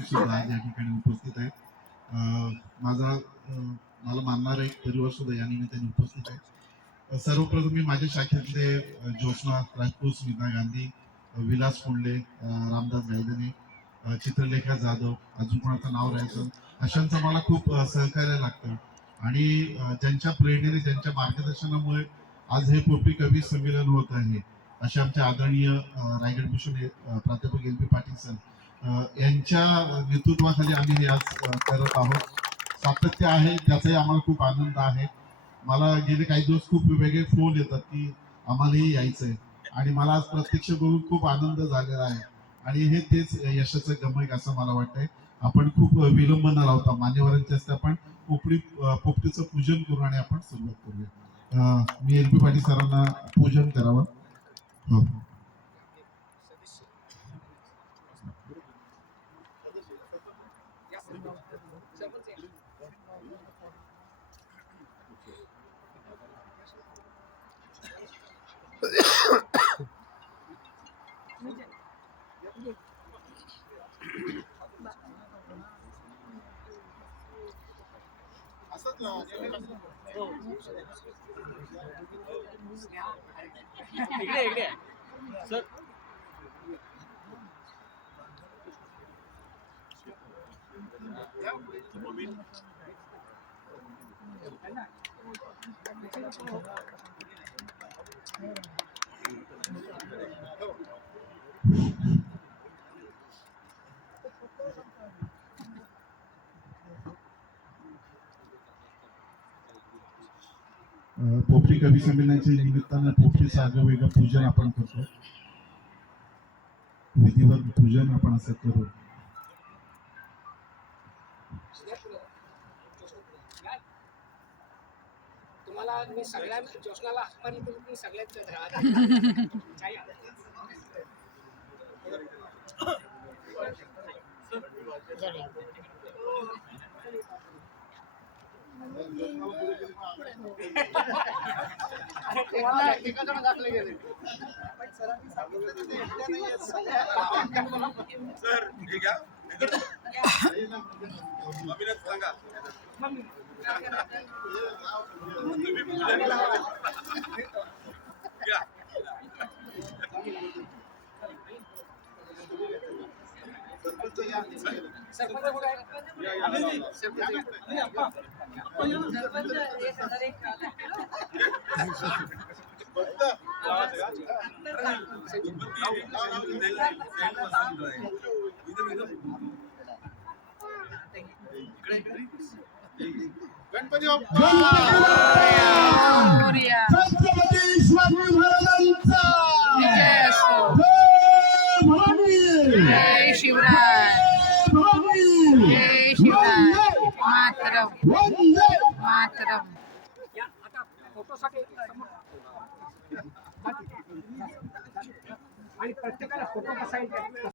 सुद्धा आज या ठिकाणी उपस्थित आहेत माझा मला मानणारा एक परिवार सुद्धा या निमित्ताने उपस्थित आहे. सर्वप्रथम मी माझ्या शाखेतले ज्योत्ना राजपूत स्मिता गांधी विलास कोंडले रामदास गायदने चित्रलेखा जाधव अजून कोणाचं नाव राहायचं अशांचं मला खूप सहकार्य लागतं. आणि ज्यांच्या प्रेरणेने ज्यांच्या मार्गदर्शनामुळे आज हे पोपी कवी संमेलन होत आहे असे आमचे आदरणीय रायगड भूषण प्राध्यापक एल पी पाटील सर यांच्या नेतृत्वाखाली आम्ही हे आज करत आहोत. सातत्य आहे त्याचाही आम्हाला खूप आनंद आहे. मला गेले काही दिवस खूप वेगवेगळे फोन येतात की आम्हालाही यायचं आहे आणि मला आज प्रत्यक्ष करून खूप आनंद झालेला आहे. आणि हे तेच यशाचं गमक असं मला वाटतंय. आपण खूप विलंब न लावता मान्यवरांच्या हस्ते आपण पोपडी पोपटीचं पूजन करू आणि आपण सुरुवात करूया. मी एल पी पाटील सरांना पूजन करावं. 嗯。rất là tính đi tính đi rất Thank you. पोपटी कवी संमेलनाच्या निमित्तानं पोपटीचं आगं वेगळं पूजन आपण करतो. विधिवत पूजन आपण असं करू. तुम्हाला मी सगळ्या जोशनाला मारली तरी तुम्ही सगळ्यात राहत सर ठीक आहे सांगा. गणपती मातरम मातरम आणि प्रत्येकाला फोटो कसा